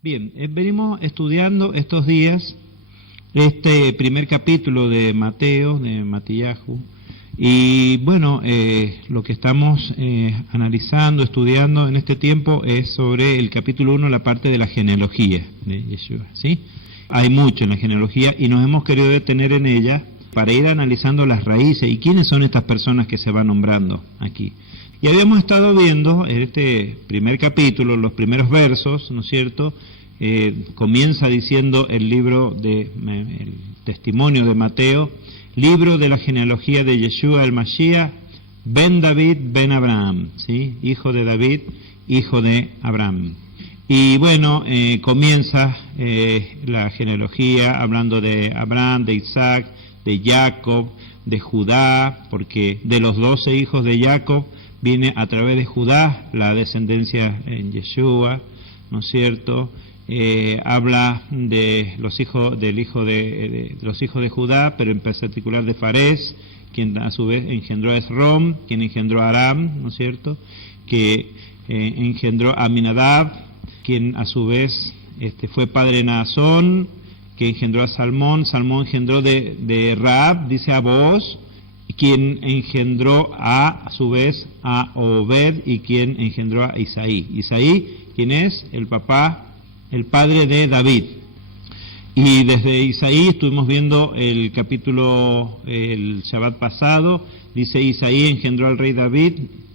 Bien, venimos estudiando estos días este primer capítulo de Mateo, de Matillahu, y bueno, lo que estamos analizando, estudiando en este tiempo es sobre el capítulo 1, la parte de la genealogía de Yeshua, ¿sí? Hay mucho en la genealogía y nos hemos querido detener en ella para ir analizando las raíces y quiénes son estas personas que se van nombrando aquí. Y habíamos estado viendo en este primer capítulo, los primeros versos, ¿no es cierto? Comienza diciendo el libro el testimonio de Mateo, libro de la genealogía de Yeshua el Mashiach, ben David, ben Abraham, ¿sí? Hijo de David, hijo de Abraham. Y bueno, comienza la genealogía hablando de Abraham, de Isaac, de Jacob, de Judá, porque de los 12 hijos de Jacob viene a través de Judá la descendencia en Yeshua, ¿no es cierto? Habla de los hijos los hijos de Judá, pero en particular de Fares, quien a su vez engendró a Esrom, quien engendró a Aram, ¿no es cierto? Que engendró a Aminadab, quien a su vez fue padre de Naasón, que engendró a Salmón. Salmón engendró de Raab, dice a Booz, quien engendró a su vez a Obed, y quien engendró a Isaí. Isaí, quien es el padre de David. Y desde Isaí estuvimos viendo el capítulo, el Shabbat pasado, dice Isaí engendró al rey David,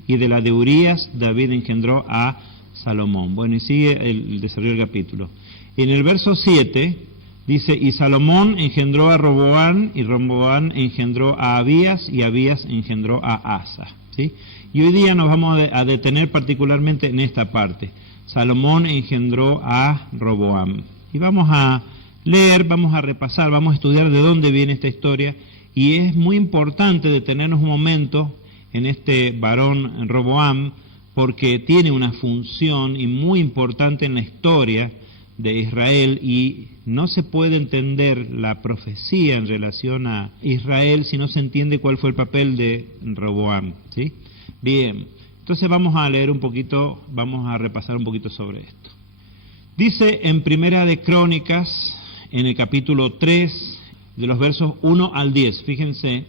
y de la de Urías, David engendró a Salomón. Bueno, y sigue el desarrollo del capítulo. En el verso 7 dice, y Salomón engendró a Roboam, y Roboam engendró a Abías, y Abías engendró a Asa, ¿sí? Y hoy día nos vamos a detener particularmente en esta parte. Salomón engendró a Roboam. Y vamos a leer, vamos a repasar, vamos a estudiar de dónde viene esta historia, y es muy importante detenernos un momento en este varón Roboam, porque tiene una función y muy importante en la historia de Israel, y no se puede entender la profecía en relación a Israel si no se entiende cuál fue el papel de Roboam, ¿sí? Bien, entonces vamos a leer un poquito, vamos a repasar un poquito sobre esto. Dice en Primera de Crónicas, en el capítulo 3, de los versos 1 al 10, fíjense,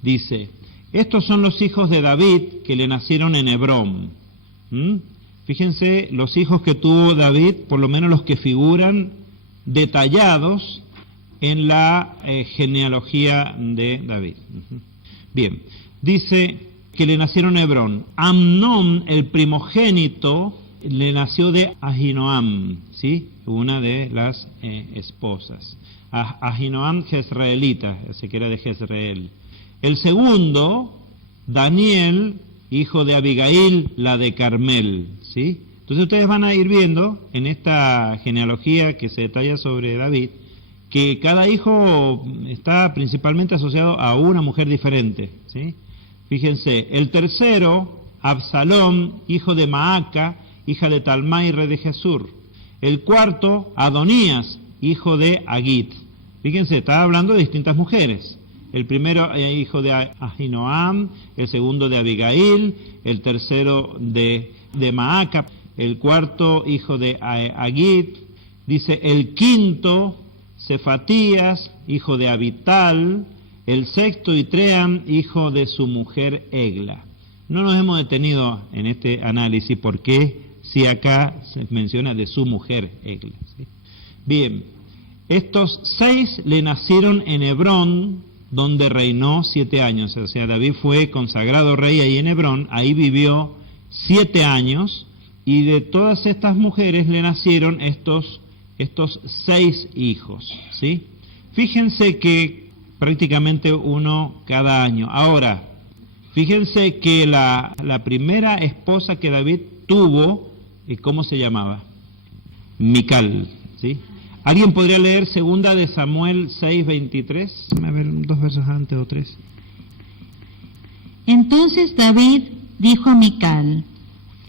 dice, estos son los hijos de David que le nacieron en Hebrón. Fíjense los hijos que tuvo David, por lo menos los que figuran detallados en la genealogía de David. Bien, dice que le nacieron en Hebrón. Amnón, el primogénito, le nació de Ahinoam, ¿sí? Una de las esposas. Ahinoam jezreelita, ese que era de Jezreel. El segundo, Daniel, hijo de Abigail, la de Carmel, ¿sí? Entonces ustedes van a ir viendo en esta genealogía que se detalla sobre David, que cada hijo está principalmente asociado a una mujer diferente, ¿sí? Fíjense, el tercero, Absalom, hijo de Maaca, hija de Talmai, rey de Jesur. El cuarto, Adonías, hijo de Agit. Fíjense, está hablando de distintas mujeres. El primero, hijo de Ahinoam, el segundo de Abigail, el tercero de Maaca, el cuarto, hijo de Agit. Dice, el quinto, Cefatías, hijo de Abital, el sexto, Itream, hijo de su mujer Egla. No nos hemos detenido en este análisis porque si acá se menciona de su mujer Egla, ¿sí? Bien, estos 6 le nacieron en Hebrón, donde reinó 7 años. O sea, David fue consagrado rey ahí en Hebrón, ahí vivió 7 años, y de todas estas mujeres le nacieron estos 6 hijos, ¿sí? Fíjense que prácticamente uno cada año. Ahora, fíjense que la primera esposa que David tuvo, ¿cómo se llamaba? Mical, ¿sí? ¿Alguien podría leer 2 de Samuel 6:23? A ver, 2 versos antes o 3. Entonces David dijo a Mical,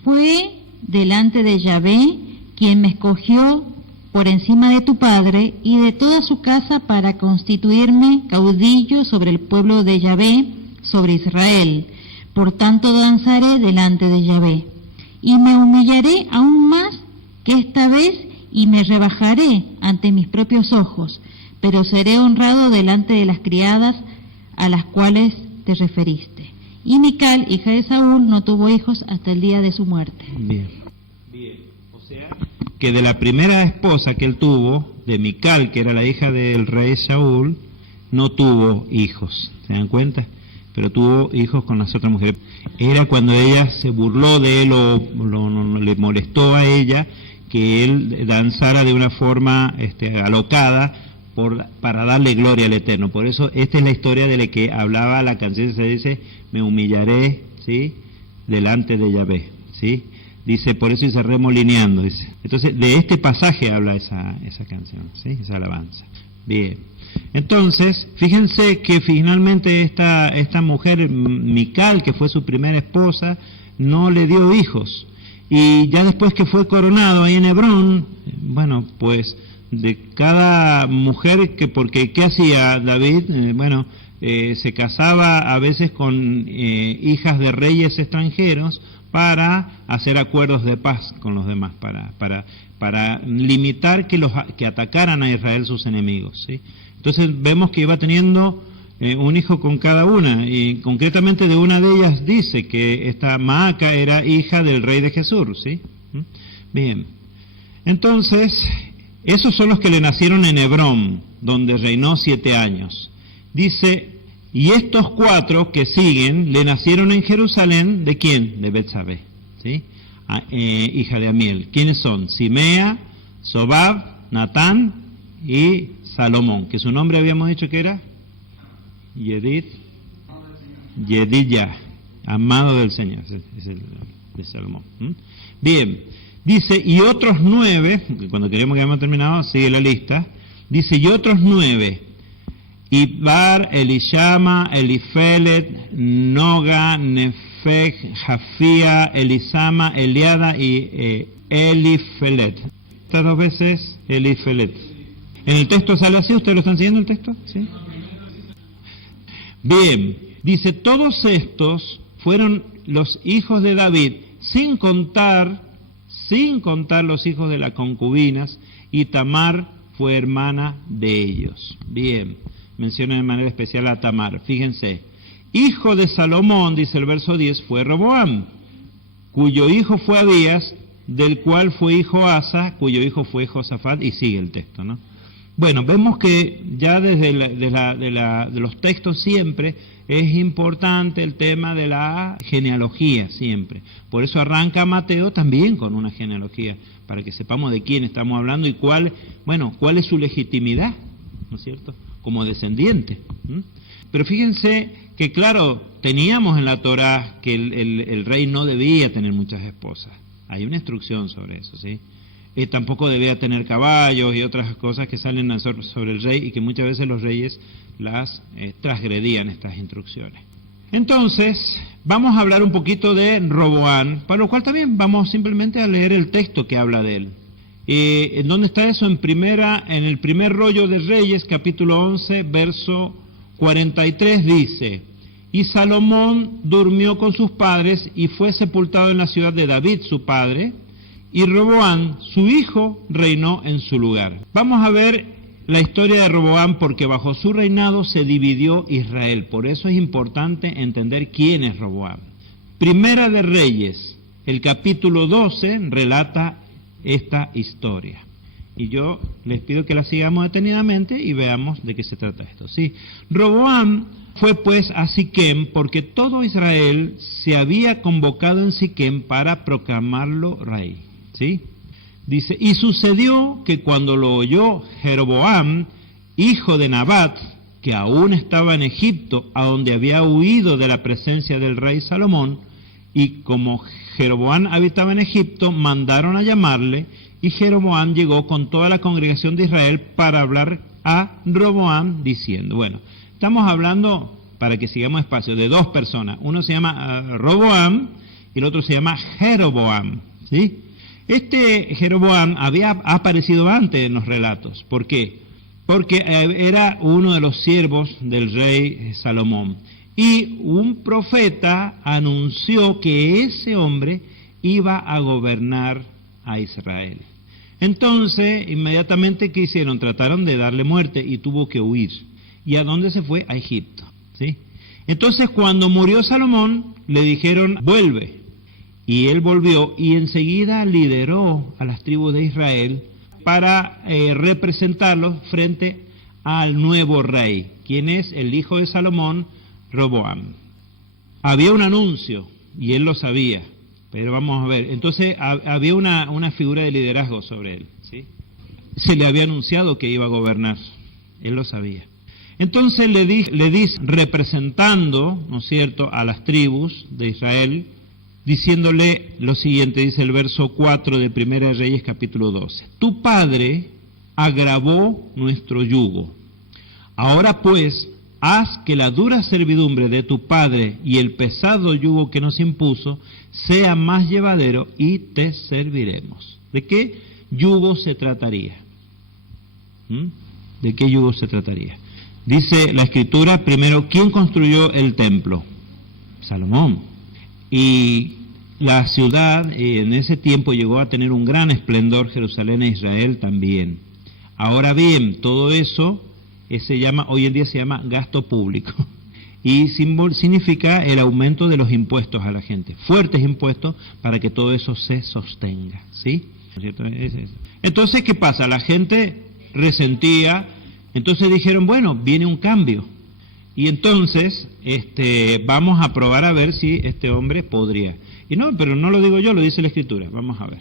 fue delante de Yahvé quien me escogió por encima de tu padre y de toda su casa para constituirme caudillo sobre el pueblo de Yahvé, sobre Israel. Por tanto danzaré delante de Yahvé, y me humillaré aún más que esta vez, y me rebajaré ante mis propios ojos, pero seré honrado delante de las criadas a las cuales te referiste. Y Mical, hija de Saúl, no tuvo hijos hasta el día de su muerte. Bien. O sea, que de la primera esposa que él tuvo, de Mical, que era la hija del rey Saúl, no tuvo hijos. ¿Se dan cuenta? Pero tuvo hijos con las otras mujeres. Era cuando ella se burló de él o le molestó a ella que él danzara de una forma alocada para darle gloria al Eterno. Por eso esta es la historia de la que hablaba la canción. Se dice: me humillaré, ¿sí?, delante de Yahvé, ¿sí? Dice, por eso dice remolineando, dice. Entonces de este pasaje habla esa canción, ¿sí?, esa alabanza. Bien. Entonces, fíjense que finalmente esta mujer, Mical, que fue su primera esposa, no le dio hijos. Y ya después que fue coronado ahí en Hebrón, bueno, pues de cada mujer, porque ¿qué hacía David? Se casaba a veces con hijas de reyes extranjeros para hacer acuerdos de paz con los demás, para limitar que atacaran a Israel sus enemigos, ¿sí? Entonces vemos que iba teniendo un hijo con cada una, y concretamente de una de ellas dice que esta Maaca era hija del rey de Jesús, ¿sí? Bien, entonces esos son los que le nacieron en Hebrón, donde reinó 7 años. Dice, y estos 4 que siguen le nacieron en Jerusalén, ¿de quién? De Betsabé, ¿sí? Hija de Amiel. ¿Quiénes son? Simea, Sobab, Natán y Salomón, que su nombre habíamos dicho que era Yedidya, amado del Señor, es el de Salomón. Bien, dice, y otros 9, cuando queremos que hayamos terminado, sigue la lista, dice, y otros 9, Ibar, Elishama, Elifelet, Noga, Nefeg, Jafía, Elisama, Eliada y Elifelet. Estas 2 veces Elifelet. ¿En el texto sale así? ¿Ustedes lo están siguiendo el texto? ¿Sí? Bien, dice, todos estos fueron los hijos de David, sin contar los hijos de las concubinas, y Tamar fue hermana de ellos. Bien, menciona de manera especial a Tamar. Fíjense, hijo de Salomón, dice el verso 10, fue Roboam, cuyo hijo fue Abías, del cual fue hijo Asa, cuyo hijo fue Josafat, y sigue el texto, ¿no? Bueno, vemos que ya desde de los textos siempre es importante el tema de la genealogía, siempre. Por eso arranca Mateo también con una genealogía, para que sepamos de quién estamos hablando y cuál es su legitimidad, ¿no es cierto?, como descendiente. Pero fíjense que, claro, teníamos en la Torá que el rey no debía tener muchas esposas. Hay una instrucción sobre eso, ¿sí? Tampoco debía tener caballos y otras cosas que salen sobre el rey, y que muchas veces los reyes las transgredían estas instrucciones. Entonces, vamos a hablar un poquito de Roboam, para lo cual también vamos simplemente a leer el texto que habla de él. ¿En dónde está eso? En el primer rollo de Reyes, capítulo 11, verso 43, dice: y Salomón durmió con sus padres y fue sepultado en la ciudad de David, su padre, y Roboam, su hijo, reinó en su lugar. Vamos a ver la historia de Roboam, porque bajo su reinado se dividió Israel. Por eso es importante entender quién es Roboam. Primera de Reyes, el capítulo 12, relata esta historia. Y yo les pido que la sigamos detenidamente y veamos de qué se trata esto. ¿Sí? Roboam fue pues a Siquem, porque todo Israel se había convocado en Siquem para proclamarlo rey. ¿Sí? Dice, y sucedió que cuando lo oyó Jeroboam, hijo de Nabat, que aún estaba en Egipto, a donde había huido de la presencia del rey Salomón, y como Jeroboam habitaba en Egipto, mandaron a llamarle, y Jeroboam llegó con toda la congregación de Israel para hablar a Roboam, diciendo, bueno, estamos hablando, para que sigamos espacio, de 2 personas. Uno se llama Roboam y el otro se llama Jeroboam, ¿sí? Este Jeroboam ha aparecido antes en los relatos. ¿Por qué? Porque era uno de los siervos del rey Salomón. Y un profeta anunció que ese hombre iba a gobernar a Israel. Entonces, inmediatamente, ¿qué hicieron? Trataron de darle muerte y tuvo que huir. ¿Y a dónde se fue? A Egipto, ¿sí? Entonces, cuando murió Salomón, le dijeron, vuelve. Y él volvió y enseguida lideró a las tribus de Israel para representarlos frente al nuevo rey, quien es el hijo de Salomón, Roboam. Había un anuncio, y él lo sabía, pero vamos a ver. Entonces, había una figura de liderazgo sobre él, ¿sí? Se le había anunciado que iba a gobernar, él lo sabía. Entonces le dice, representando, ¿no es cierto?, a las tribus de Israel, diciéndole lo siguiente, dice el verso 4 de Primera de Reyes, capítulo 12. Tu padre agravó nuestro yugo. Ahora pues, haz que la dura servidumbre de tu padre y el pesado yugo que nos impuso sea más llevadero y te serviremos. ¿De qué yugo se trataría? ¿De qué yugo se trataría? Dice la Escritura, primero, ¿quién construyó el templo? Salomón. Y la ciudad en ese tiempo llegó a tener un gran esplendor, Jerusalén e Israel también. Ahora bien, todo eso hoy en día se llama gasto público. Y significa el aumento de los impuestos a la gente, fuertes impuestos para que todo eso se sostenga, ¿sí? Entonces, ¿qué pasa? La gente resentía, entonces dijeron, bueno, viene un cambio. Y entonces, vamos a probar a ver si este hombre podría. Y no, pero no lo digo yo, lo dice la Escritura, vamos a ver.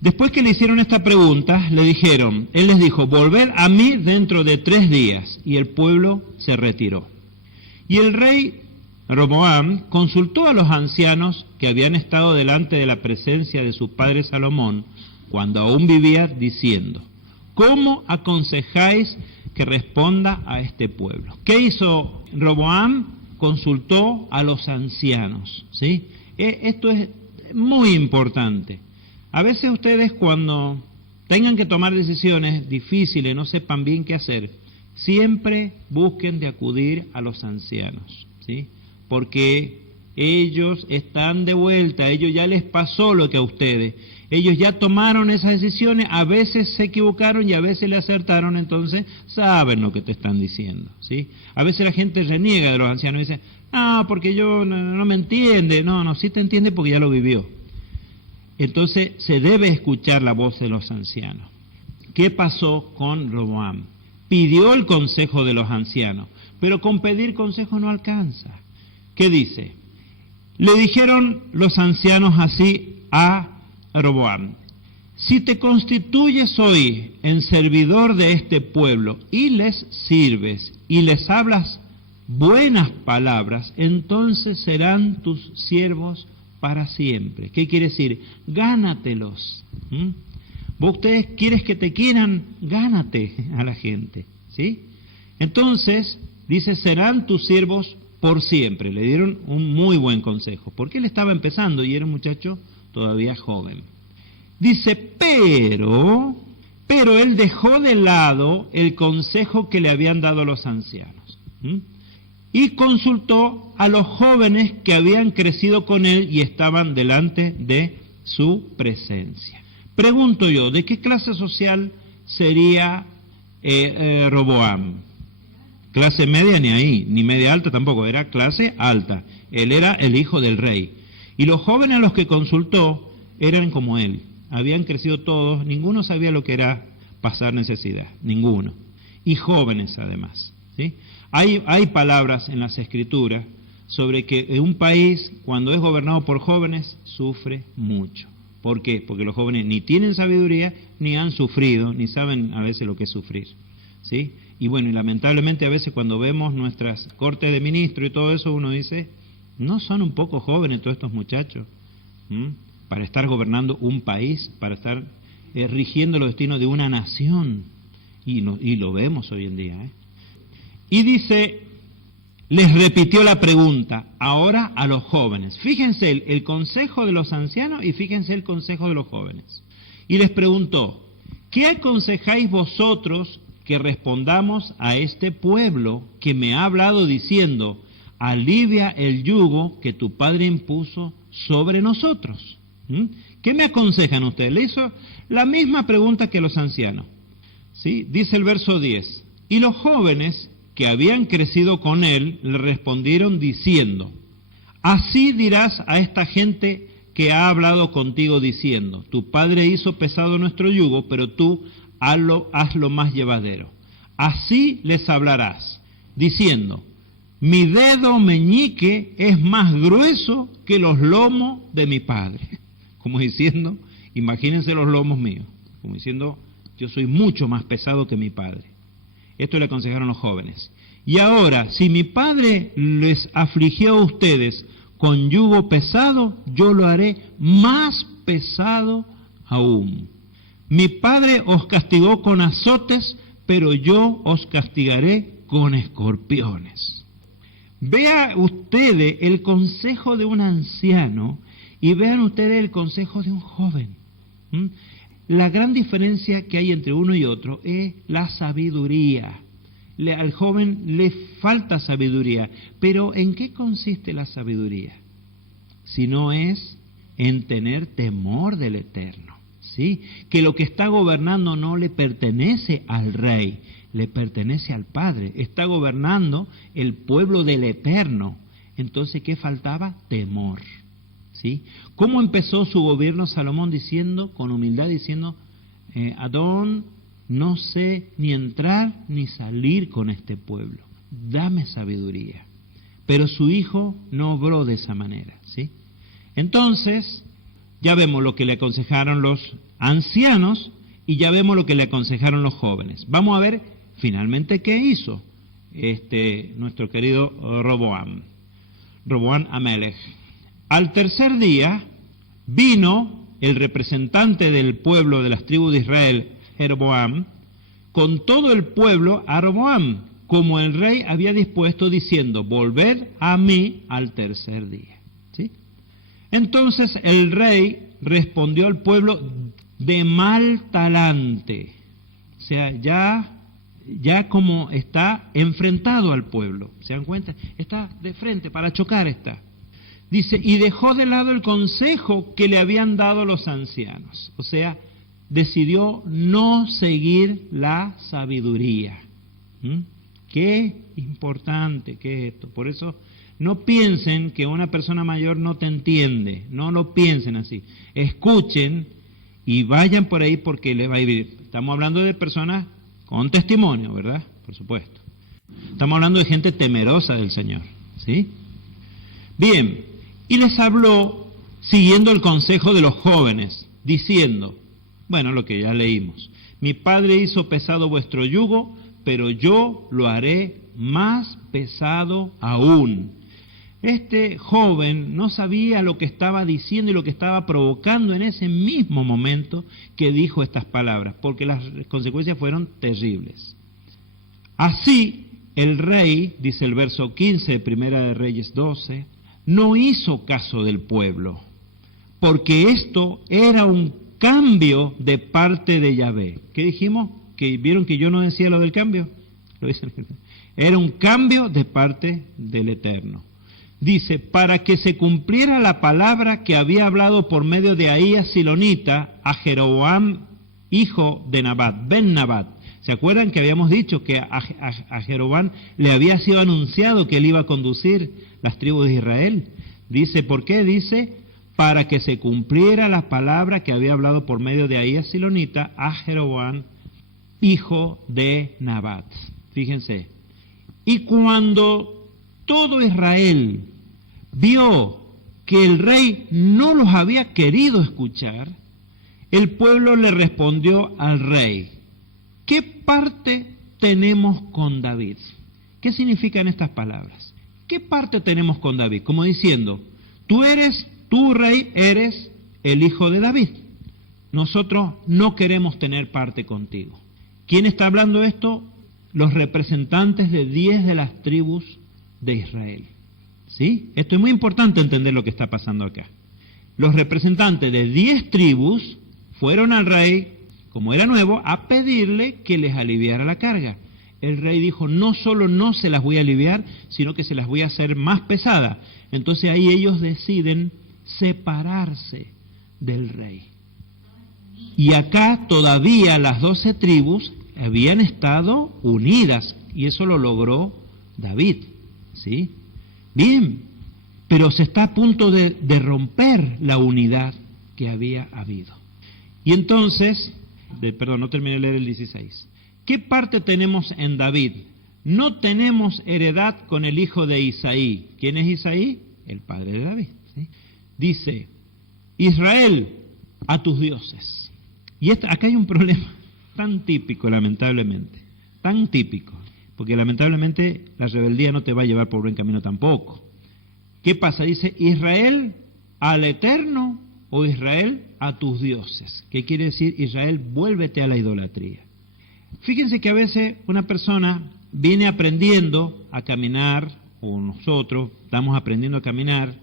Después que le hicieron esta pregunta, le dijeron, él les dijo, volved a mí dentro de 3 días, y el pueblo se retiró. Y el rey Roboam consultó a los ancianos que habían estado delante de la presencia de su padre Salomón, cuando aún vivía, diciendo, ¿cómo aconsejáis que responda a este pueblo? ¿Qué hizo Roboam? Consultó a los ancianos, ¿sí? Esto es muy importante. A veces ustedes, cuando tengan que tomar decisiones difíciles, no sepan bien qué hacer, siempre busquen de acudir a los ancianos, ¿sí? Porque ellos están de vuelta, a ellos ya les pasó lo que a ustedes. Ellos ya tomaron esas decisiones, a veces se equivocaron y a veces le acertaron, entonces saben lo que te están diciendo, ¿sí? A veces la gente reniega de los ancianos y dice, no, porque yo no me entiende. No, sí te entiende porque ya lo vivió. Entonces se debe escuchar la voz de los ancianos. ¿Qué pasó con Roboam? Pidió el consejo de los ancianos, pero con pedir consejo no alcanza. ¿Qué dice? Le dijeron los ancianos así a Roboam, si te constituyes hoy en servidor de este pueblo y les sirves y les hablas buenas palabras, entonces serán tus siervos para siempre. ¿Qué quiere decir? Gánatelos. ¿Vos ustedes quieres que te quieran? Gánate a la gente, ¿sí? Entonces, dice, serán tus siervos por siempre. Le dieron un muy buen consejo, porque él estaba empezando y era un muchacho todavía joven. Dice, pero él dejó de lado el consejo que le habían dado los ancianos. Y consultó a los jóvenes que habían crecido con él y estaban delante de su presencia. Pregunto yo, ¿de qué clase social sería Roboam? Clase media ni ahí, ni media alta tampoco, era clase alta. Él era el hijo del rey. Y los jóvenes a los que consultó eran como él. Habían crecido todos, ninguno sabía lo que era pasar necesidad, ninguno. Y jóvenes además, ¿sí? Hay palabras en las Escrituras sobre que un país, cuando es gobernado por jóvenes, sufre mucho. ¿Por qué? Porque los jóvenes ni tienen sabiduría, ni han sufrido, ni saben a veces lo que es sufrir, ¿sí? Y bueno, y lamentablemente a veces cuando vemos nuestras cortes de ministros y todo eso, uno dice, ¿no son un poco jóvenes todos estos muchachos? Para estar gobernando un país, para estar rigiendo los destinos de una nación. Y lo vemos hoy en día, Y dice, les repitió la pregunta, ahora a los jóvenes. Fíjense el consejo de los ancianos y fíjense el consejo de los jóvenes. Y les preguntó, ¿qué aconsejáis vosotros que respondamos a este pueblo que me ha hablado diciendo, alivia el yugo que tu padre impuso sobre nosotros? ¿Qué ¿Qué me aconsejan ustedes? Le hizo la misma pregunta que los ancianos. ¿Sí? Dice el verso 10. Y los jóvenes que habían crecido con él le respondieron diciendo, así dirás a esta gente que ha hablado contigo diciendo, tu padre hizo pesado nuestro yugo, pero tú hazlo más llevadero. Así les hablarás, diciendo, mi dedo meñique es más grueso que los lomos de mi padre. Como diciendo, imagínense los lomos míos. Como diciendo, yo soy mucho más pesado que mi padre. Esto le aconsejaron los jóvenes. Y ahora, si mi padre les afligió a ustedes con yugo pesado, yo lo haré más pesado aún. Mi padre os castigó con azotes, pero yo os castigaré con escorpiones. Vea ustedes el consejo de un anciano y vean ustedes el consejo de un joven. La gran diferencia que hay entre uno y otro es la sabiduría. Al joven le falta sabiduría, pero ¿en qué consiste la sabiduría? Si no es en tener temor del Eterno, ¿sí? Que lo que está gobernando no le pertenece al rey, le pertenece al Padre. Está gobernando el pueblo del Eterno. Entonces, ¿qué faltaba? Temor, ¿sí? ¿Cómo empezó su gobierno Salomón diciendo, con humildad, diciendo, Adón, no sé ni entrar ni salir con este pueblo, dame sabiduría? Pero su hijo no obró de esa manera, ¿sí? Entonces, ya vemos lo que le aconsejaron los ancianos y ya vemos lo que le aconsejaron los jóvenes. Vamos a ver finalmente qué hizo nuestro querido Roboam Amelech. Al tercer día vino el representante del pueblo de las tribus de Israel, Jeroboam, con todo el pueblo a Roboam, como el rey había dispuesto, diciendo, volved a mí al tercer día. ¿Sí? Entonces el rey respondió al pueblo de mal talante. O sea, ya como está enfrentado al pueblo. ¿Se dan cuenta? Está de frente, para chocar está. Dice, y dejó de lado el consejo que le habían dado los ancianos. O sea, decidió no seguir la sabiduría. Qué importante que es esto. Por eso no piensen que una persona mayor no te entiende. No lo piensen así. Escuchen y vayan por ahí porque les va a ir. Estamos hablando de personas con testimonio, ¿verdad? Por supuesto. Estamos hablando de gente temerosa del Señor, ¿sí? Bien, y les habló siguiendo el consejo de los jóvenes, diciendo, bueno, lo que ya leímos, mi padre hizo pesado vuestro yugo, pero yo lo haré más pesado aún. Este joven no sabía lo que estaba diciendo y lo que estaba provocando en ese mismo momento que dijo estas palabras, porque las consecuencias fueron terribles. Así, el rey, dice el verso 15 de Primera de Reyes 12, no hizo caso del pueblo, porque esto era un cambio de parte de Yahvé. ¿Qué dijimos? ¿Que vieron que yo no decía lo del cambio? Lo dicen. Era un cambio de parte del Eterno. Dice, para que se cumpliera la palabra que había hablado por medio de Ahías Silonita a Jeroboam, hijo de Nabat, Ben Nabat. ¿Se acuerdan que habíamos dicho que a Jeroboam le había sido anunciado que él iba a conducir las tribus de Israel? Dice, ¿por qué? Dice, para que se cumpliera la palabra que había hablado por medio de Ahías Silonita a Jeroboam, hijo de Nabat. Fíjense. Y cuando todo Israel vio que el rey no los había querido escuchar, el pueblo le respondió al rey, ¿qué parte tenemos con David? ¿Qué significan estas palabras? ¿Qué parte tenemos con David? Como diciendo, tú rey eres el hijo de David. Nosotros no queremos tener parte contigo. ¿Quién está hablando esto? Los representantes de 10 de las tribus de Israel. ¿Sí? Esto es muy importante entender lo que está pasando acá. Los representantes de 10 tribus fueron al rey, como era nuevo, a pedirle que les aliviara la carga. El rey dijo, no solo no se las voy a aliviar, sino que se las voy a hacer más pesada. Entonces ahí ellos deciden separarse del rey. Y acá todavía las 12 tribus habían estado unidas, y eso lo logró David, ¿sí? Bien, pero se está a punto de romper la unidad que había habido. Y entonces, no terminé de leer el 16. ¿Qué parte tenemos en David? No tenemos heredad con el hijo de Isaí. ¿Quién es Isaí? El padre de David, ¿sí? Dice, Israel, a tus dioses. Y acá hay un problema tan típico, lamentablemente, tan típico, porque lamentablemente la rebeldía no te va a llevar por buen camino tampoco. ¿Qué pasa? Dice, Israel al Eterno o Israel a tus dioses. ¿Qué quiere decir? Israel, vuélvete a la idolatría. Fíjense que a veces una persona viene aprendiendo a caminar, o nosotros estamos aprendiendo a caminar,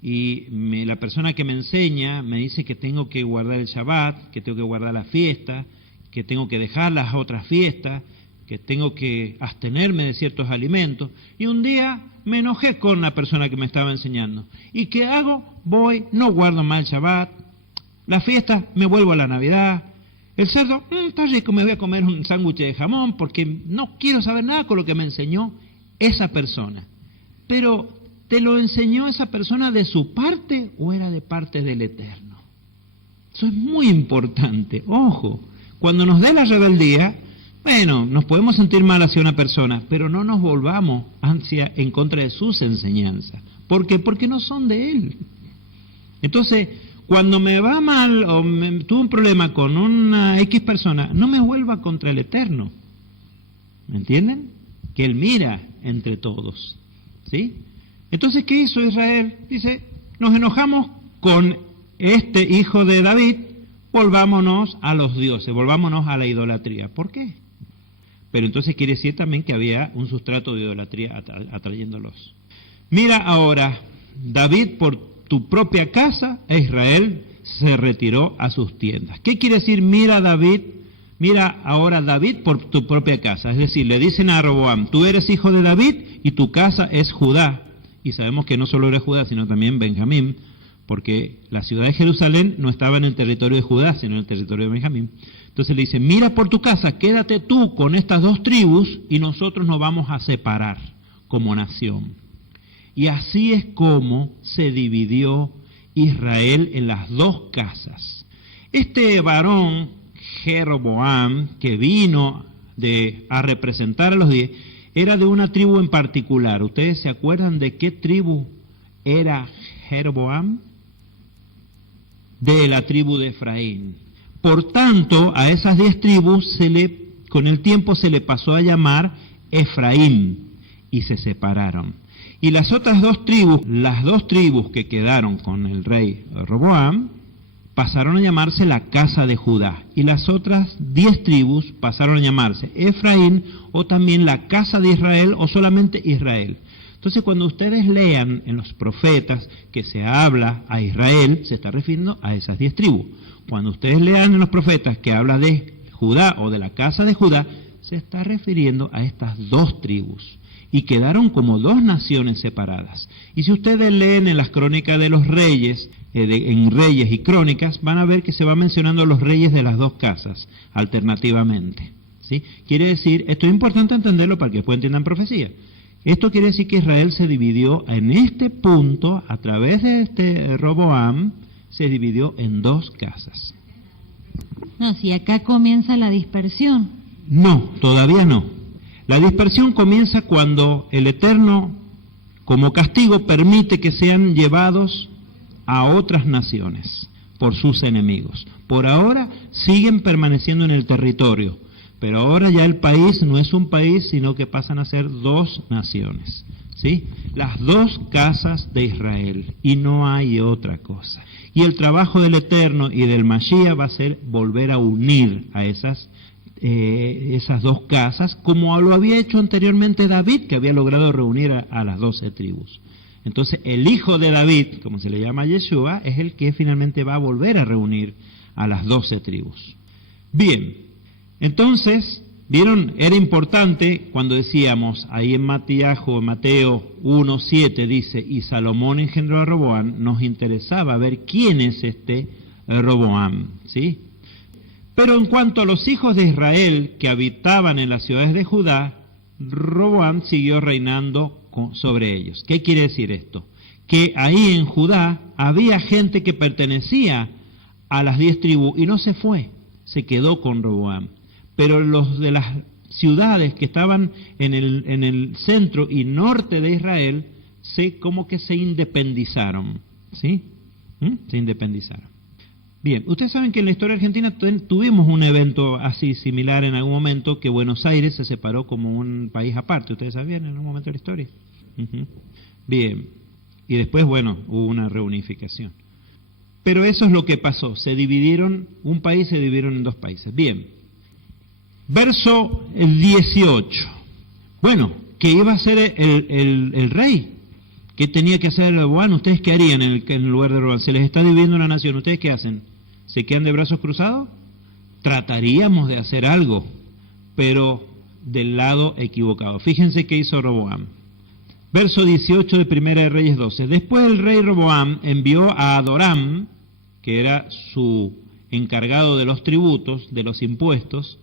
y la persona que me enseña me dice que tengo que guardar el Shabbat, que tengo que guardar la fiesta, que tengo que dejar las otras fiestas, que tengo que abstenerme de ciertos alimentos, y un día me enojé con la persona que me estaba enseñando. ¿Y qué hago? Voy, no guardo más el Shabbat, la fiesta, me vuelvo a la Navidad, el cerdo, está rico, me voy a comer un sándwich de jamón, porque no quiero saber nada con lo que me enseñó esa persona. Pero, ¿te lo enseñó esa persona de su parte o era de parte del Eterno? Eso es muy importante, ojo. Cuando nos dé la rebeldía, bueno, nos podemos sentir mal hacia una persona, pero no nos volvamos en contra de sus enseñanzas. ¿Por qué? Porque no son de él. Entonces, cuando me va mal o tuve un problema con una X persona, no me vuelva contra el Eterno. ¿Me entienden? Que él mira entre todos, ¿sí? Entonces, ¿qué hizo Israel? Dice, nos enojamos con este hijo de David, volvámonos a los dioses, volvámonos a la idolatría. ¿Por qué? Pero entonces quiere decir también que había un sustrato de idolatría atrayéndolos. Mira ahora, David por tu propia casa, e Israel se retiró a sus tiendas. ¿Qué quiere decir mira David? Mira ahora David por tu propia casa. Es decir, le dicen a Roboam, tú eres hijo de David y tu casa es Judá. Y sabemos que no solo era Judá, sino también Benjamín, porque la ciudad de Jerusalén no estaba en el territorio de Judá, sino en el territorio de Benjamín. Entonces le dice, mira por tu casa, quédate tú con estas 2 tribus y nosotros nos vamos a separar como nación. Y así es como se dividió Israel en las 2 casas. Este varón, Jeroboam, que vino a representar a los 10, era de una tribu en particular. ¿Ustedes se acuerdan de qué tribu era Jeroboam? De la tribu de Efraín. Por tanto, a esas 10 tribus con el tiempo se le pasó a llamar Efraín y se separaron. Y las otras 2 tribus, las 2 tribus que quedaron con el rey Roboam, pasaron a llamarse la casa de Judá. Y las otras 10 tribus pasaron a llamarse Efraín o también la casa de Israel o solamente Israel. Entonces, cuando ustedes lean en los profetas que se habla a Israel, se está refiriendo a esas 10 tribus. Cuando ustedes lean en los profetas que habla de Judá o de la casa de Judá, se está refiriendo a estas 2 tribus. Y quedaron como 2 naciones separadas. Y si ustedes leen en las crónicas de los reyes, en Reyes y Crónicas, van a ver que se va mencionando los reyes de las 2 casas, alternativamente, ¿sí? Quiere decir, esto es importante entenderlo para que después entiendan profecía. Esto quiere decir que Israel se dividió en este punto, a través de este Roboam, se dividió en 2 casas. No, si acá comienza la dispersión. No, todavía no. La dispersión comienza cuando el Eterno, como castigo, permite que sean llevados a otras naciones por sus enemigos. Por ahora siguen permaneciendo en el territorio, pero ahora ya el país no es un país, sino que pasan a ser 2 naciones, ¿sí? Las 2 casas de Israel, y no hay otra cosa. Y el trabajo del Eterno y del Mashiach va a ser volver a unir a esas 2 casas, como lo había hecho anteriormente David, que había logrado reunir a las 12 tribus. Entonces, el hijo de David, como se le llama Yeshua, es el que finalmente va a volver a reunir a las 12 tribus. Bien, entonces, ¿vieron? Era importante cuando decíamos, ahí en Mateo 1:7 dice, y Salomón engendró a Roboam, nos interesaba ver quién es este Roboam, ¿sí? Pero en cuanto a los hijos de Israel que habitaban en las ciudades de Judá, Roboam siguió reinando sobre ellos. ¿Qué quiere decir esto? Que ahí en Judá había gente que pertenecía a las 10 tribus y no se fue, se quedó con Roboam. Pero los de las ciudades que estaban en el centro y norte de Israel, como que se independizaron, ¿sí? Se independizaron. Bien, ustedes saben que en la historia argentina tuvimos un evento así similar en algún momento, que Buenos Aires se separó como un país aparte. ¿Ustedes sabían en un momento de la historia? Bien, y después, bueno, hubo una reunificación. Pero eso es lo que pasó, se dividieron, un país se dividieron en 2 países. Bien, verso 18. Bueno, ¿qué iba a hacer el rey? ¿Qué tenía que hacer Roboam? ¿Ustedes qué harían en el lugar de Roboam? Se les está dividiendo una nación, ¿ustedes qué hacen? ¿Se quedan de brazos cruzados? Trataríamos de hacer algo, pero del lado equivocado. Fíjense qué hizo Roboam. Verso 18 de Primera de Reyes 12. Después el rey Roboam envió a Adoram, que era su encargado de los tributos, de los impuestos,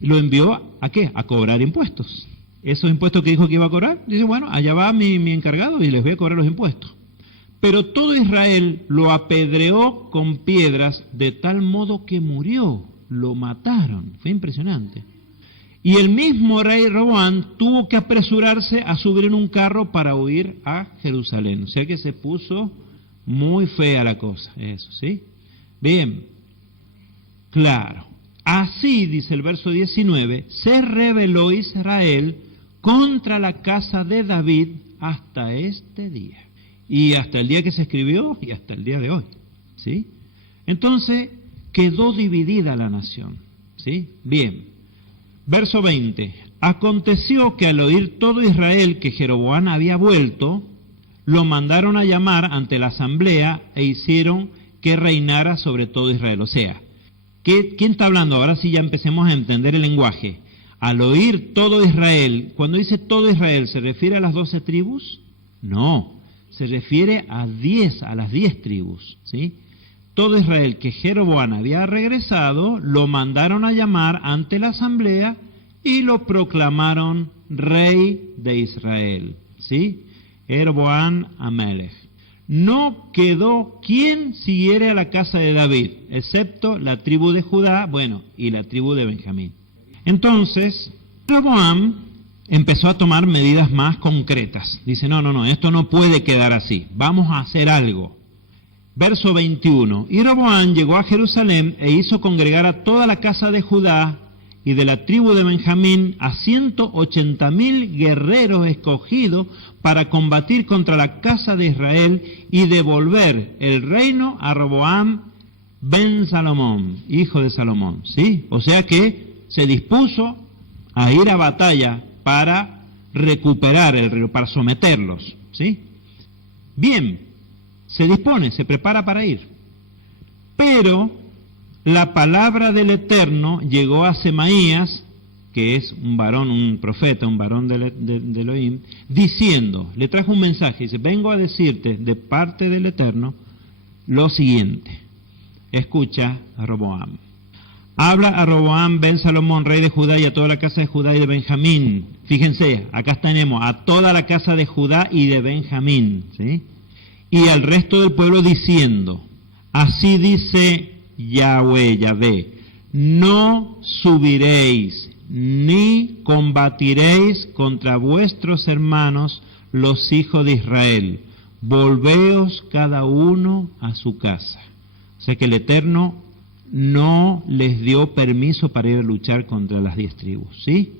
y lo envió ¿a qué? A cobrar impuestos. Esos impuestos que dijo que iba a cobrar, dice, bueno, allá va mi encargado y les voy a cobrar los impuestos. Pero todo Israel lo apedreó con piedras de tal modo que murió, lo mataron. Fue impresionante. Y el mismo rey Roboam tuvo que apresurarse a subir en un carro para huir a Jerusalén. O sea que se puso muy fea la cosa, eso, ¿sí? Bien, claro. Así, dice el verso 19, se rebeló Israel contra la casa de David hasta este día. Y hasta el día que se escribió y hasta el día de hoy, ¿sí? Entonces, quedó dividida la nación, ¿sí? Bien. Verso 20. Aconteció que al oír todo Israel que Jeroboam había vuelto, lo mandaron a llamar ante la asamblea e hicieron que reinara sobre todo Israel. O sea, ¿quién está hablando? Ahora sí ya empecemos a entender el lenguaje. Al oír todo Israel, cuando dice todo Israel, ¿se refiere a las 12 tribus? No, se refiere a las 10 tribus, ¿sí? Todo Israel que Jeroboam había regresado, lo mandaron a llamar ante la asamblea y lo proclamaron rey de Israel, ¿sí? Jeroboam Amelech. No quedó quien siguiera a la casa de David, excepto la tribu de Judá, bueno, y la tribu de Benjamín. Entonces, Jeroboam empezó a tomar medidas más concretas. Dice, no, esto no puede quedar así, vamos a hacer algo. Verso 21, y Roboam llegó a Jerusalén e hizo congregar a toda la casa de Judá y de la tribu de Benjamín a 180,000 guerreros escogidos para combatir contra la casa de Israel y devolver el reino a Roboam ben Salomón, hijo de Salomón, ¿sí? O sea que se dispuso a ir a batalla para recuperar el reino, para someterlos, ¿sí? Bien, se dispone, se prepara para ir. Pero la palabra del Eterno llegó a Semaías, que es un varón, un profeta, un varón de Elohim, diciendo, le trajo un mensaje, dice, vengo a decirte de parte del Eterno lo siguiente. Escucha a Roboam. Habla a Roboam ben Salomón, rey de Judá, y a toda la casa de Judá y de Benjamín. Fíjense, acá tenemos a toda la casa de Judá y de Benjamín, ¿sí? Y al resto del pueblo diciendo, así dice Yahvé, no subiréis ni combatiréis contra vuestros hermanos los hijos de Israel, volveos cada uno a su casa. O sea que el Eterno no les dio permiso para ir a luchar contra las 10 tribus, ¿sí?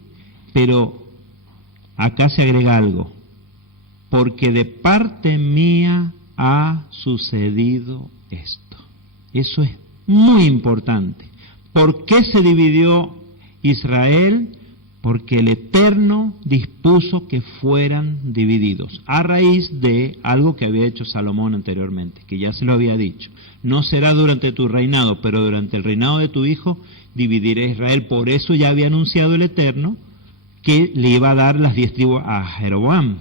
Pero acá se agrega algo, porque de parte mía ha sucedido esto. Eso es muy importante. ¿Por qué se dividió Israel? Porque el Eterno dispuso que fueran divididos, a raíz de algo que había hecho Salomón anteriormente, que ya se lo había dicho. No será durante tu reinado, pero durante el reinado de tu hijo dividiré a Israel. Por eso ya había anunciado el Eterno que le iba a dar las 10 tribus a Jeroboam.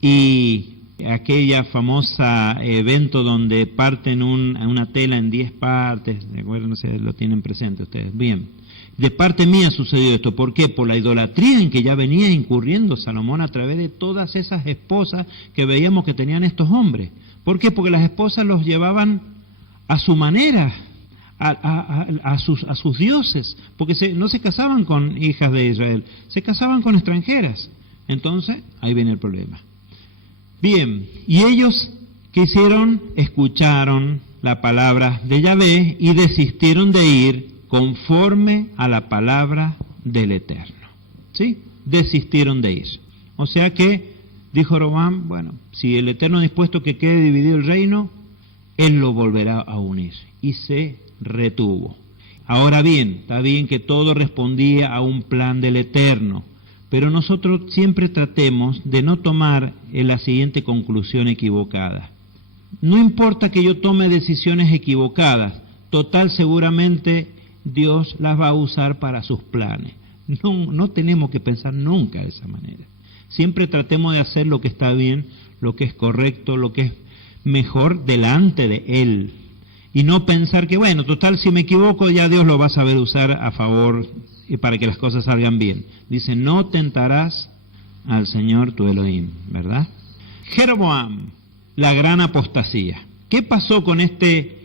Y aquella famosa evento donde parten una tela en 10 partes, ¿de acuerdo? No sé, lo tienen presente ustedes. Bien, de parte mía sucedió esto. ¿Por qué? Por la idolatría en que ya venía incurriendo Salomón a través de todas esas esposas que veíamos que tenían estos hombres. ¿Por qué? Porque las esposas los llevaban a su manera, a sus dioses, porque no se casaban con hijas de Israel, se casaban con extranjeras. Entonces, ahí viene el problema. Bien, y ellos, ¿qué hicieron? Escucharon la palabra de Yahvé y desistieron de ir conforme a la palabra del Eterno. ¿Sí? Desistieron de ir. O sea que, dijo Roboam, bueno, si el Eterno ha dispuesto que quede dividido el reino, Él lo volverá a unir. Y se retuvo. Ahora bien, está bien que todo respondía a un plan del Eterno, pero nosotros siempre tratemos de no tomar la siguiente conclusión equivocada. No importa que yo tome decisiones equivocadas, total seguramente Dios las va a usar para sus planes. No tenemos que pensar nunca de esa manera. Siempre tratemos de hacer lo que está bien, lo que es correcto, lo que es mejor delante de Él. Y no pensar que, bueno, total, si me equivoco ya Dios lo va a saber usar a favor y para que las cosas salgan bien. Dice, no tentarás al Señor tu Elohim, ¿verdad? Jeroboam, la gran apostasía. ¿Qué pasó con este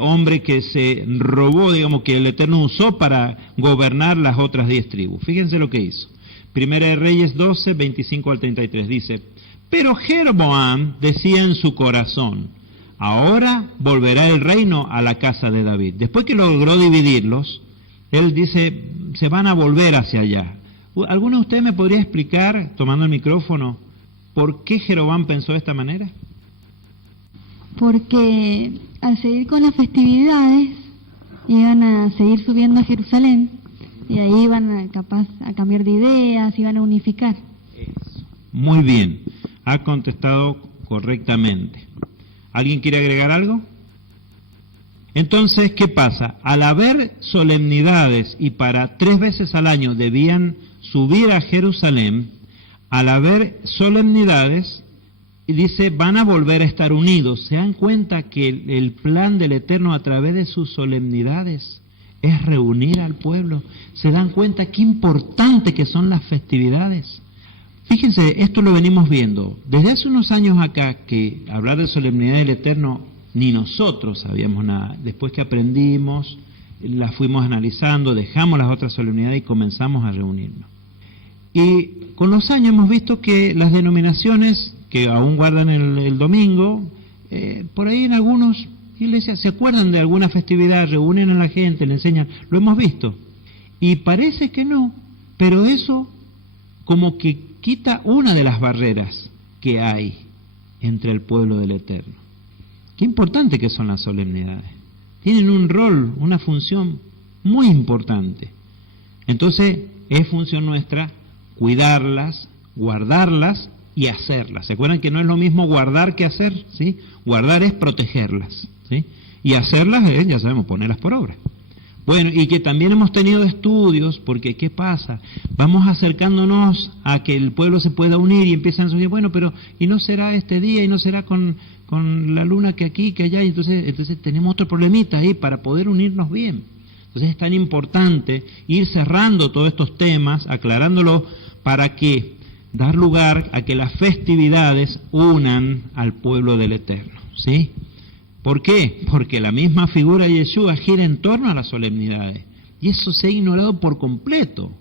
hombre que se robó, digamos, que el Eterno usó para gobernar las otras 10 tribus? Fíjense lo que hizo. Primera de Reyes 12, 25 al 33, dice, pero Jeroboam decía en su corazón, ahora volverá el reino a la casa de David. Después que logró dividirlos, él dice, se van a volver hacia allá. ¿Alguno de ustedes me podría explicar, tomando el micrófono, por qué Jeroboam pensó de esta manera? Porque al seguir con las festividades, iban a seguir subiendo a Jerusalén, y ahí iban capaz a cambiar de ideas, iban a unificar. Eso. Muy bien, ha contestado correctamente. ¿Alguien quiere agregar algo? Entonces, ¿qué pasa? Al haber solemnidades y para 3 veces al año debían subir a Jerusalén, al haber solemnidades, dice, van a volver a estar unidos. ¿Se dan cuenta que el plan del Eterno a través de sus solemnidades es reunir al pueblo? ¿Se dan cuenta qué importante que son las festividades? Fíjense, esto lo venimos viendo. Desde hace unos años acá, que hablar de solemnidad del Eterno, ni nosotros sabíamos nada. Después que aprendimos, las fuimos analizando, dejamos las otras solemnidades y comenzamos a reunirnos. Y con los años hemos visto que las denominaciones que aún guardan el domingo, por ahí en algunas iglesias se acuerdan de alguna festividad, reúnen a la gente, le enseñan, lo hemos visto. Y parece que no, pero eso como que quita una de las barreras que hay entre el pueblo del Eterno. Qué importante que son las solemnidades. Tienen un rol, una función muy importante. Entonces, es función nuestra cuidarlas, guardarlas y hacerlas. ¿Se acuerdan que no es lo mismo guardar que hacer? ¿Sí? Guardar es protegerlas, ¿sí? Y hacerlas es, ya sabemos, ponerlas por obra. Bueno, y que también hemos tenido estudios, porque ¿qué pasa? Vamos acercándonos a que el pueblo se pueda unir y empiezan a decir, bueno, pero ¿y no será este día? ¿Y no será con la luna que aquí, que allá? Y entonces tenemos otro problemita ahí para poder unirnos bien. Entonces es tan importante ir cerrando todos estos temas, aclarándolos, para que dar lugar a que las festividades unan al pueblo del Eterno, ¿sí? ¿Por qué? Porque la misma figura de Yeshua gira en torno a las solemnidades, y eso se ha ignorado por completo.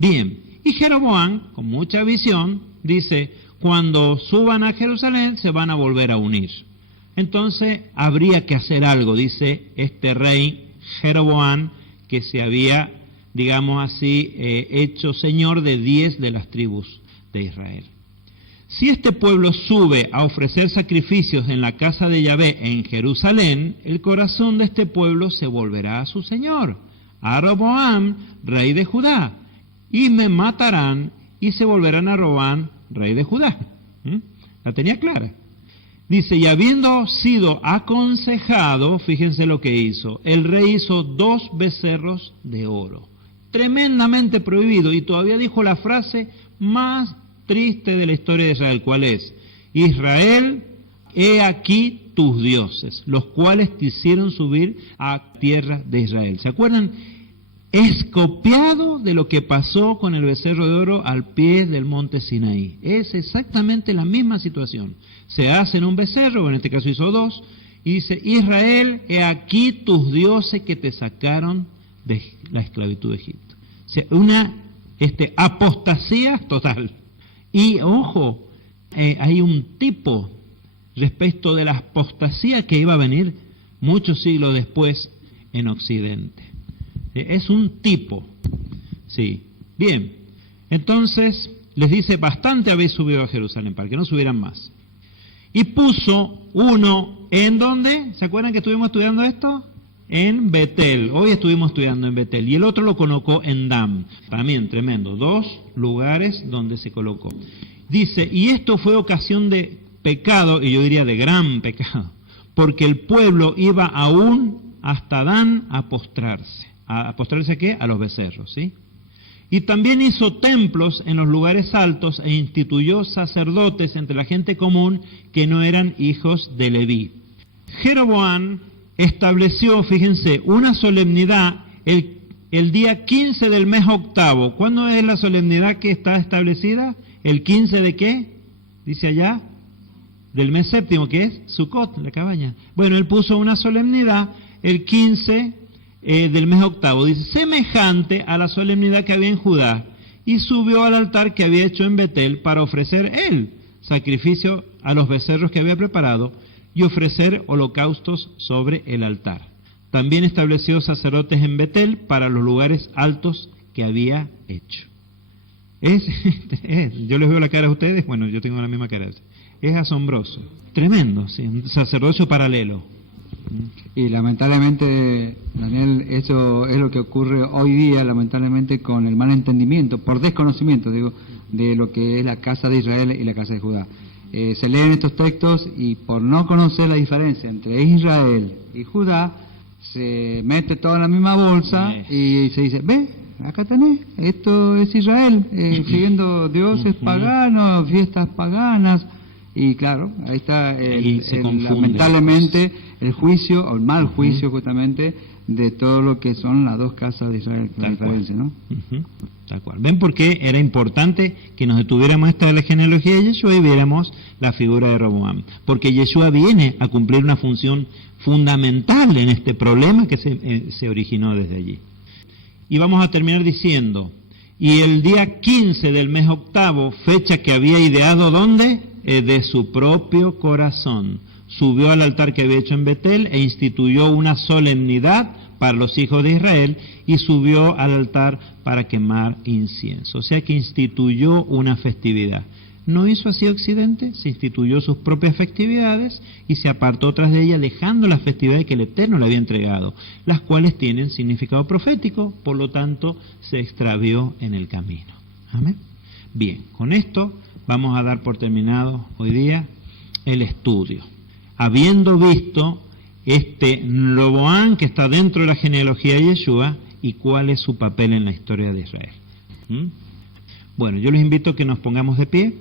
Bien, y Jeroboam, con mucha visión, dice, cuando suban a Jerusalén se van a volver a unir. Entonces habría que hacer algo, dice este rey Jeroboam, que se había, digamos así, hecho señor de 10 de las tribus de Israel. Si este pueblo sube a ofrecer sacrificios en la casa de Yahvé en Jerusalén, el corazón de este pueblo se volverá a su señor, a Roboam, rey de Judá, y me matarán y se volverán a Roboam, rey de Judá. La tenía clara. Dice, y habiendo sido aconsejado, fíjense lo que hizo, el rey hizo 2 becerros de oro, tremendamente prohibido, y todavía dijo la frase más triste de la historia de Israel, ¿cuál es? Israel, he aquí tus dioses, los cuales te hicieron subir a tierra de Israel. ¿Se acuerdan? Es copiado de lo que pasó con el becerro de oro al pie del monte Sinaí. Es exactamente la misma situación. Se hacen un becerro, en este caso hizo dos, y dice, Israel, he aquí tus dioses que te sacaron de la esclavitud de Egipto. O sea, una apostasía total. Y ojo, hay un tipo respecto de la apostasía que iba a venir muchos siglos después en Occidente. Es un tipo, sí. Bien, entonces les dice, bastante habéis subido a Jerusalén, para que no subieran más. Y puso uno, ¿en dónde? ¿Se acuerdan que estuvimos estudiando esto? En Betel, hoy estuvimos estudiando en Betel. Y el otro lo colocó en Dan, también tremendo, 2 lugares donde se colocó. Dice, y esto fue ocasión de pecado, y yo diría de gran pecado, porque el pueblo iba aún hasta Dan a postrarse. ¿A postrarse a qué? A los becerros, ¿sí? Y también hizo templos en los lugares altos e instituyó sacerdotes entre la gente común que no eran hijos de Leví. Jeroboam estableció, fíjense, una solemnidad el día 15 del mes octavo. ¿Cuándo es la solemnidad que está establecida? ¿El 15 de qué? Dice allá, del mes séptimo, que es Sucot, la cabaña. Bueno, él puso una solemnidad el 15 del mes octavo, dice, semejante a la solemnidad que había en Judá, y subió al altar que había hecho en Betel para ofrecer él sacrificio a los becerros que había preparado y ofrecer holocaustos sobre el altar. También estableció sacerdotes en Betel para los lugares altos que había hecho. Yo les veo la cara a ustedes, bueno, yo tengo la misma cara. Es asombroso, tremendo, sí, un sacerdocio paralelo. Y lamentablemente, Daniel, eso es lo que ocurre hoy día, lamentablemente, con el mal entendimiento, por desconocimiento, digo, de lo que es la casa de Israel y la casa de Judá. Se leen estos textos y por no conocer la diferencia entre Israel y Judá, se mete todo en la misma bolsa y se dice, ve, acá tenés, esto es Israel, siguiendo dioses paganos, fiestas paganas. Y claro, ahí está lamentablemente el juicio, o el mal juicio justamente, de todo lo que son las dos casas de Israel, la diferencia, ¿no? Tal cual. ¿Ven por qué era importante que nos detuviéramos esta de la genealogía de Yeshua y viéramos la figura de Roboam? Porque Yeshua viene a cumplir una función fundamental en este problema que se originó desde allí. Y vamos a terminar diciendo, y el día 15 del mes octavo, fecha que había ideado, ¿dónde? De su propio corazón, subió al altar que había hecho en Betel e instituyó una solemnidad para los hijos de Israel y subió al altar para quemar incienso. O sea que instituyó una festividad. ¿No hizo así Occidente? Se instituyó sus propias festividades y se apartó tras de ellas, dejando las festividades que el Eterno le había entregado, las cuales tienen significado profético, por lo tanto se extravió en el camino. Amén. Bien, con esto vamos a dar por terminado hoy día el estudio. Habiendo visto Roboam que está dentro de la genealogía de Yeshua y cuál es su papel en la historia de Israel. Bueno, yo les invito a que nos pongamos de pie.